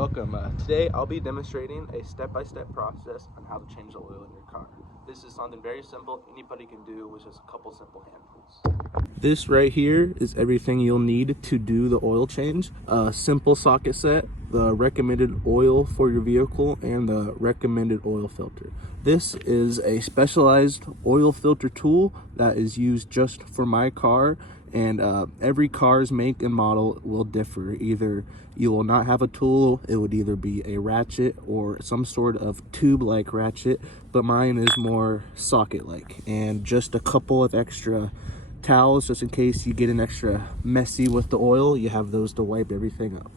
welcome. Today I'll be demonstrating a step-by-step process on how to change the oil in your car. This is something very simple, anybody can do with just a couple simple hand tools. This right here is everything you'll need to do the oil change. A simple socket set, the recommended oil for your vehicle, and the recommended oil filter. This is a specialized oil filter tool that is used just for my car, and every car's make and model will differ. Either you will not have a tool, it would either be a ratchet or some sort of tube like ratchet, but mine is more socket like, and just a couple of extra towels just in case you get an extra messy with the oil. You have those to wipe everything up.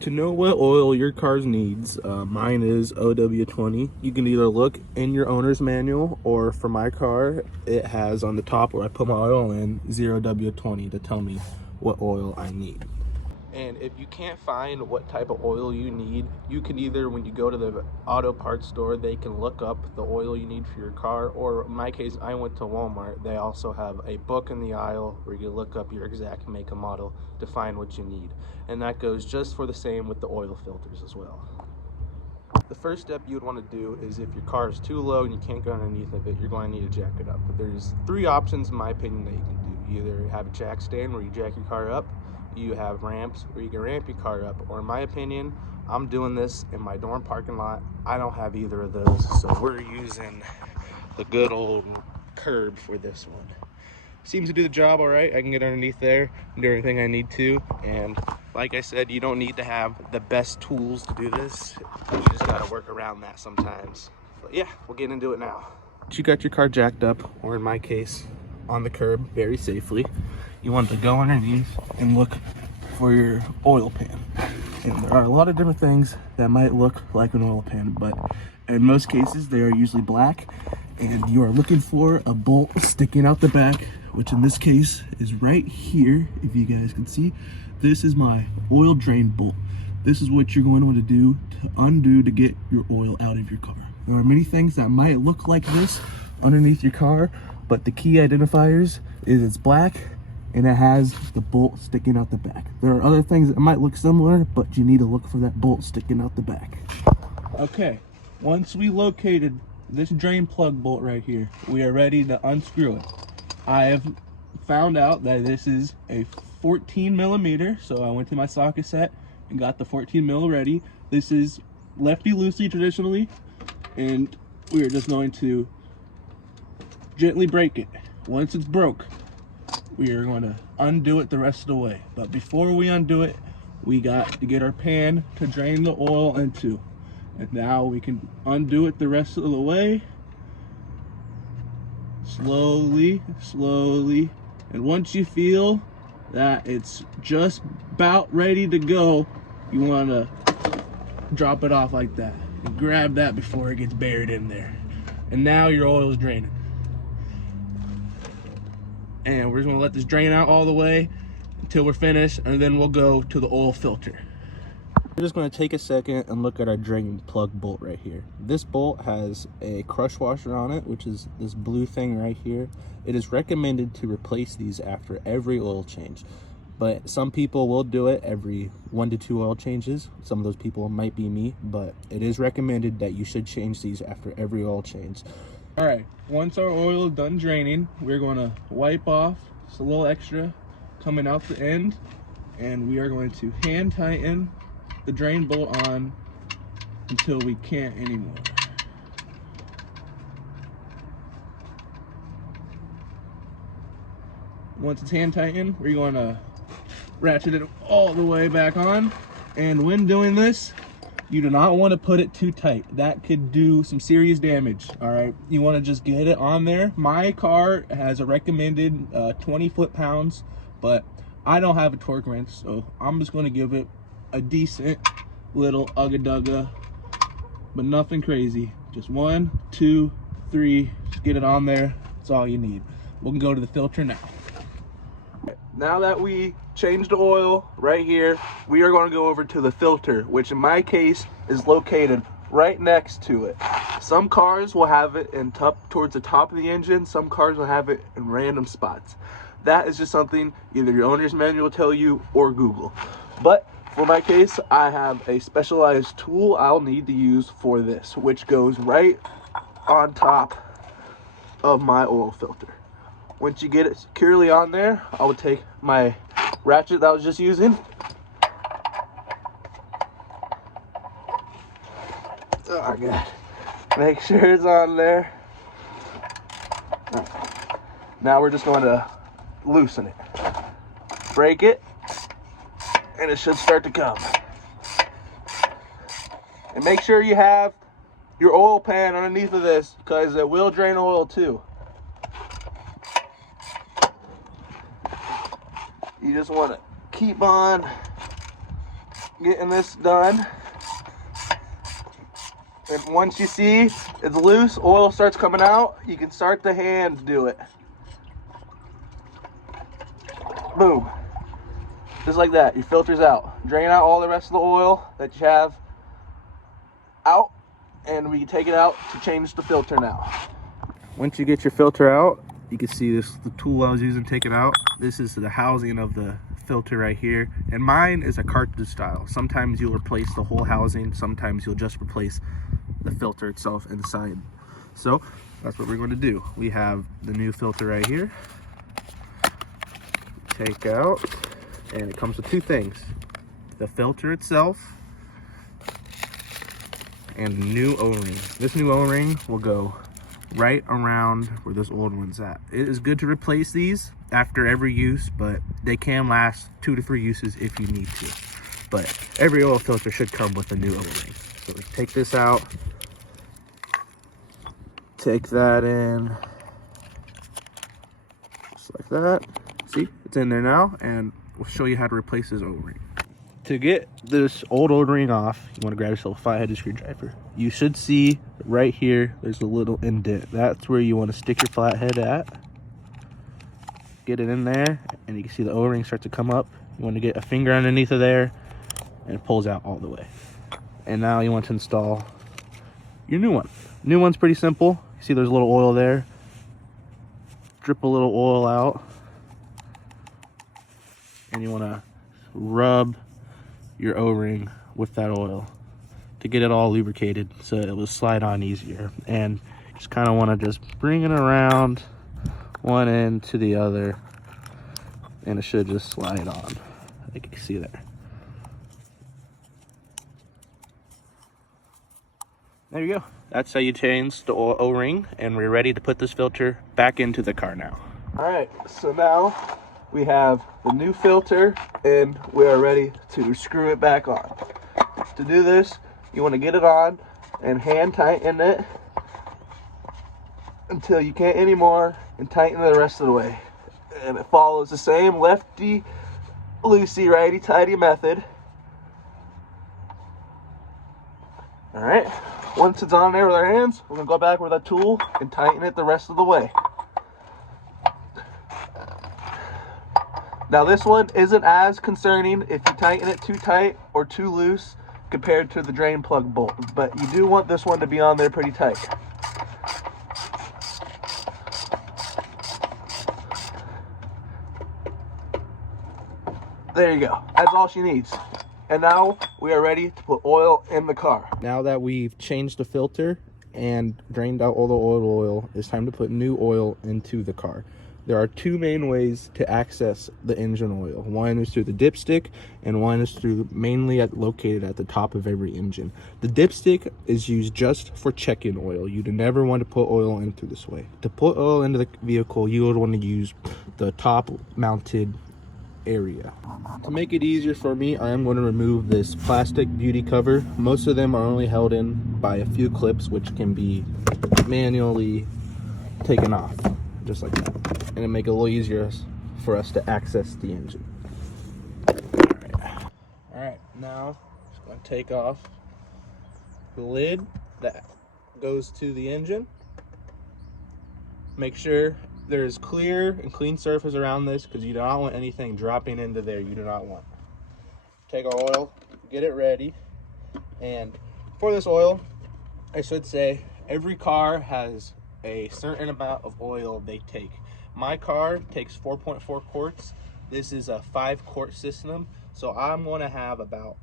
To know what oil your car needs, mine is OW20. You can either look in your owner's manual, or for my car, it has on the top where I put my oil in 0W20 to tell me what oil I need. And if you can't find what type of oil you need, you can either, when you go to the auto parts store, they can look up the oil you need for your car, or in my case, I went to Walmart. They also have a book in the aisle where you look up your exact make and model to find what you need. And that goes just for the same with the oil filters as well. The first step you would want to do is, if your car is too low and you can't go underneath of it, you're going to need to jack it up. But there's three options in my opinion that you can do. You either have a jack stand where you jack your car up, you have ramps where you can ramp your car up, or in my opinion, I'm doing this in my dorm parking lot. I don't have either of those, so we're using the good old curb for this one. Seems to do the job all right. I can get underneath there and do everything I need to, and like I said, you don't need to have the best tools to do this. You just gotta work around that sometimes. But yeah, we'll get into it now. You got your car jacked up, or in my case, on the curb very safely. You want to go underneath and look for your oil pan. And there are a lot of different things that might look like an oil pan, but in most cases they are usually black, and you are looking for a bolt sticking out the back, which in this case is right here. If you guys can see, this is my oil drain bolt. This is what you're going to want to do to undo to get your oil out of your car. There are many things that might look like this underneath your car, but the key identifiers is it's black and it has the bolt sticking out the back. There are other things that might look similar, but you need to look for that bolt sticking out the back. Okay, once we located this drain plug bolt right here, we are ready to unscrew it. I have found out that this is a 14 millimeter, so I went to my socket set and got the 14 mil ready. This is lefty loosey traditionally, and we are just going to gently break it. Once it's broke, we are going to undo it the rest of the way. But before we undo it, we got to get our pan to drain the oil into. And now we can undo it the rest of the way. Slowly, slowly. And once you feel that it's just about ready to go, you want to drop it off like that. And grab that before it gets buried in there. And now your oil is draining. And we're just gonna let this drain out all the way until we're finished, and then we'll go to the oil filter. We're just gonna take a second and look at our drain plug bolt right here. This bolt has a crush washer on it, which is this blue thing right here. It is recommended to replace these after every oil change, but some people will do it every 1 to 2 oil changes. Some of those people might be me, but it is recommended that you should change these after every oil change. All right, once our oil is done draining, we're going to wipe off just a little extra coming out the end, and we are going to hand tighten the drain bolt on until we can't anymore. Once it's hand tightened, we're going to ratchet it all the way back on, and when doing this, you do not want to put it too tight. That could do some serious damage, all right? You want to just get it on there. My car has a recommended 20 foot-pounds, but I don't have a torque wrench, so I'm just going to give it a decent little ugga-dugga, but nothing crazy. Just 1, 2, 3, just get it on there. That's all you need. We can go to the filter now. Now that we changed the oil right here, we are going to go over to the filter, which in my case is located right next to it. Some cars will have it in towards the top of the engine. Some cars will have it in random spots. That is just something either your owner's manual will tell you or Google. But For my case, I have a specialized tool I'll need to use for this, which goes right on top of my oil filter. Once you get it securely on there, I will take my ratchet that I was just using. Oh God. Make sure it's on there. Now we're just going to loosen it. Break it, and it should start to come. And make sure you have your oil pan underneath of this, because it will drain oil too. You just want to keep on getting this done. And once you see it's loose, oil starts coming out, you can start the hand do it. Boom. Just like that, your filter's out. Drain out all the rest of the oil that you have out, and we can take it out to change the filter now. Once you get your filter out, you can see this, the tool I was using to take it out. This is the housing of the filter right here, and mine is a cartridge style. Sometimes you'll replace the whole housing, sometimes you'll just replace the filter itself inside. So that's what we're going to do. We have the new filter right here. Take out, and it comes with two things: the filter itself and the new O-ring. This new O-ring will go right around where this old one's at. It is good to replace these after every use, but they can last 2 to 3 uses if you need to. But every oil filter should come with a new O-ring. So let's take this out, take that in, just like that. See, it's in there now, and we'll show you how to replace this O-ring. To get this old O-ring off, you want to grab yourself a 5-headed screwdriver. You should see right here, there's a little indent. That's where you want to stick your flathead at. Get it in there, and you can see the O-ring start to come up. You want to get a finger underneath of there, and it pulls out all the way. And now you want to install your new one. New one's pretty simple. You see there's a little oil there. Drip a little oil out, and you want to rub your O-ring with that oil to get it all lubricated so it will slide on easier. And just kind of want to just bring it around one end to the other, and it should just slide on, like you can see there. There you go. That's how you change the O-ring, and we're ready to put this filter back into the car now. All right, so now we have the new filter, and we are ready to screw it back on. To do this, you want to get it on and hand tighten it until you can't anymore, and tighten it the rest of the way. And it follows the same lefty loosey righty tighty method. All right, once it's on there with our hands, we're gonna go back with our tool and tighten it the rest of the way. Now this one isn't as concerning if you tighten it too tight or too loose compared to the drain plug bolt, but you do want this one to be on there pretty tight. There you go, that's all she needs. And now we are ready to put oil in the car. Now that we've changed the filter and drained out all the oil, it's time to put new oil into the car. There are 2 main ways to access the engine oil. One is through the dipstick, and one is through mainly located at the top of every engine. The dipstick is used just for check-in oil. You do never want to put oil in through this way. To put oil into the vehicle, you would want to use the top mounted area. To make it easier for me, I am going to remove this plastic beauty cover. Most of them are only held in by a few clips, which can be manually taken off, just like that, and it'll make it a little easier for us to access the engine. All right, now just going to take off the lid that goes to the engine. Make sure there's clear and clean surface around this, because you do not want anything dropping into there. You do not want. Take our oil, get it ready, and for this oil, I should say every car has a certain amount of oil they take. My car takes 4.4 quarts. This is a 5-quart system, So I'm going to have about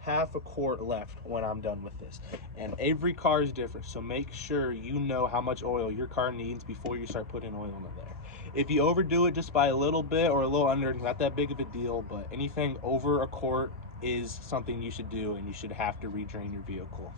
half a quart left when I'm done with this. And every car is different, so make sure you know how much oil your car needs before you start putting oil in there. If you overdo it just by a little bit or a little under, it's not that big of a deal, but anything over a quart is something you should do, and you should have to redrain your vehicle.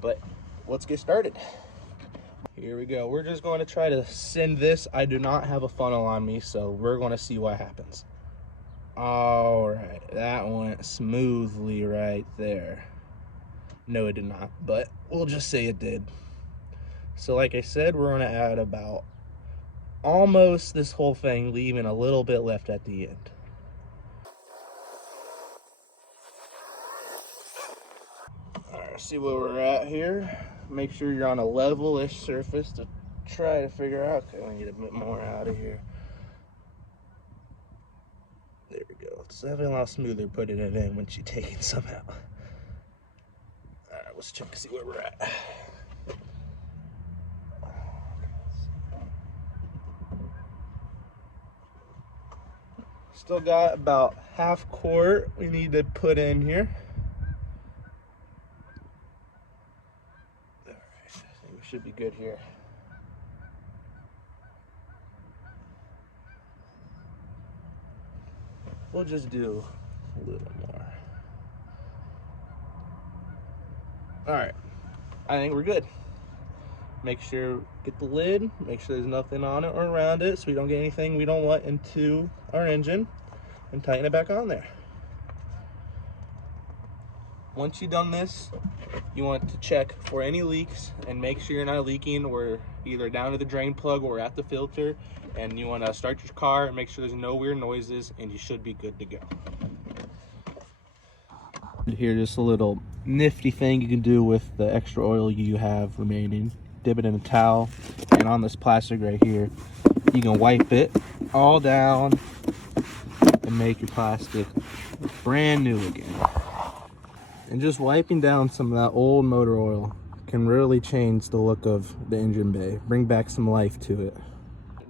But let's get started. Here we go. We're just going to try to send this. I do not have a funnel on me, so we're going to see what happens. All right, that went smoothly right there. No, it did not, but we'll just say it did. So like I said, we're gonna add about almost this whole thing, leaving a little bit left at the end. All right, see where we're at here. Make sure you're on a level-ish surface to try to figure out. Okay, we need a bit more out of here. There we go. It's definitely a lot smoother putting it in when you're taking some out. All right, let's check to see where we're at. Still got about half quart we need to put in here. All right, I think we should be good here. We'll just do a little more. All right, I think we're good. Make sure, get the lid, make sure there's nothing on it or around it so we don't get anything we don't want into our engine, and tighten it back on there. Once you've done this, you want to check for any leaks and make sure you're not leaking. We're either down to the drain plug or at the filter, and you want to start your car and make sure there's no weird noises, and you should be good to go. Here's just a little nifty thing you can do with the extra oil you have remaining. Dip it in a towel, and on this plastic right here, you can wipe it all down and make your plastic brand new again. And just wiping down some of that old motor oil can really change the look of the engine bay, bring back some life to it.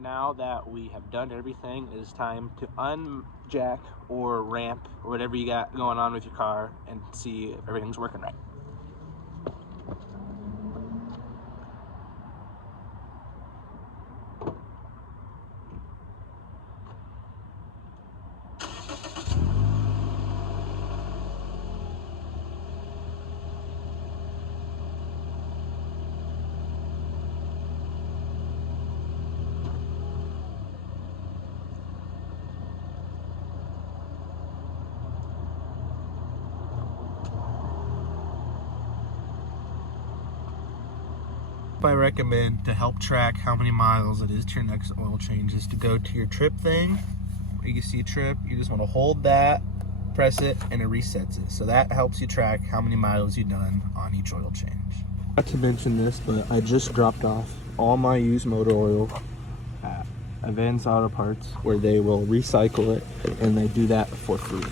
Now that we have done everything, it is time to unjack or ramp or whatever you got going on with your car and see if everything's working right. I recommend to help track how many miles it is to your next oil change is to go to your trip thing. You can see a trip, you just want to hold that, press it, and it resets it. So that helps you track how many miles you've done on each oil change. Not to mention this, but I just dropped off all my used motor oil at Advanced Auto Parts, where they will recycle it, and they do that for free.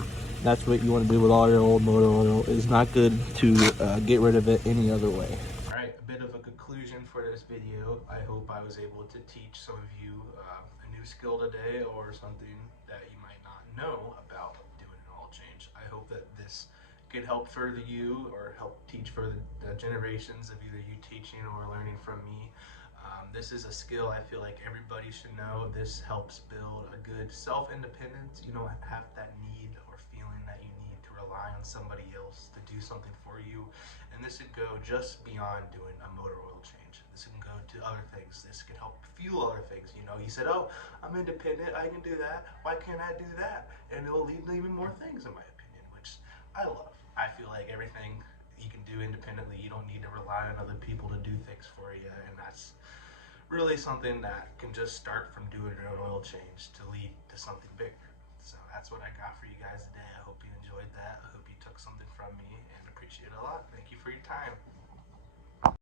That's what you want to do with all your old motor oil. It's not good to get rid of it any other way. Alright, a bit of a conclusion for this video. I hope I was able to teach some of you a new skill today, or something that you might not know about doing an oil change. I hope that this could help further you or help teach further the generations of either you teaching or learning from me. This is a skill I feel like everybody should know. This helps build a good self-independence. You don't have that need or feeling that you need to rely on somebody else to do something for you. And this could go just beyond doing a motor oil change. This can go to other things. This can help fuel other things. You know, you said, oh, I'm independent, I can do that. Why can't I do that? And it will lead to even more things, in my opinion, which I love. I feel like everything you can do independently, you don't need to rely on other people to do things for you. And that's really something that can just start from doing your own oil change to lead to something bigger. So that's what I got for you guys today. I hope you enjoyed that. I hope you took something from me and appreciate it a lot. Thank you for your time.